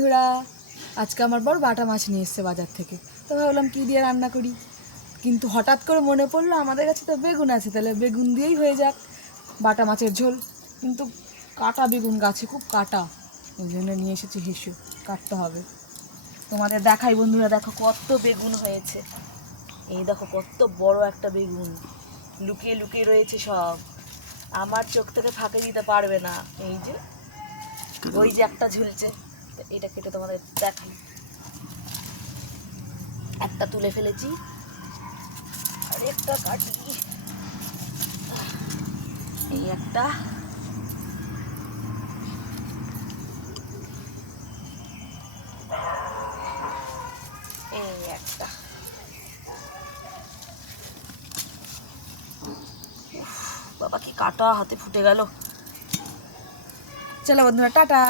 বন্ধুরা, আজকে আমার বর বাটা মাছ নিয়ে এসছে বাজার থেকে। তো ভাবলাম কী দিয়ে রান্না করি, কিন্তু হঠাৎ করে মনে পড়লো আমাদের কাছে তো বেগুন আছে, তাহলে বেগুন দিয়েই হয়ে যাক বাটা মাছের ঝোল। কিন্তু কাটা বেগুন, গাছে খুব কাটা, ওই জন্য নিয়ে এসেছি হিসু, কাটতে হবে। তোমাদের দেখাই বন্ধুরা, দেখো কত বেগুন হয়েছে। এই দেখো কত বড় একটা বেগুন, লুকিয়ে লুকিয়ে রয়েছে সব, আমার চোখ থেকে ফাঁকে দিতে পারবে না। এই যে ওই যে একটা ঝুলছে, এটা কেটে তোমাদের দেখাই। একটা তুলে ফেলেছি, আর একটা কাটি। এই একটা, এই একটা। বাবা কি কাটা, হাতে ফুটে গেল। চলো বন্ধুরা, টাটা।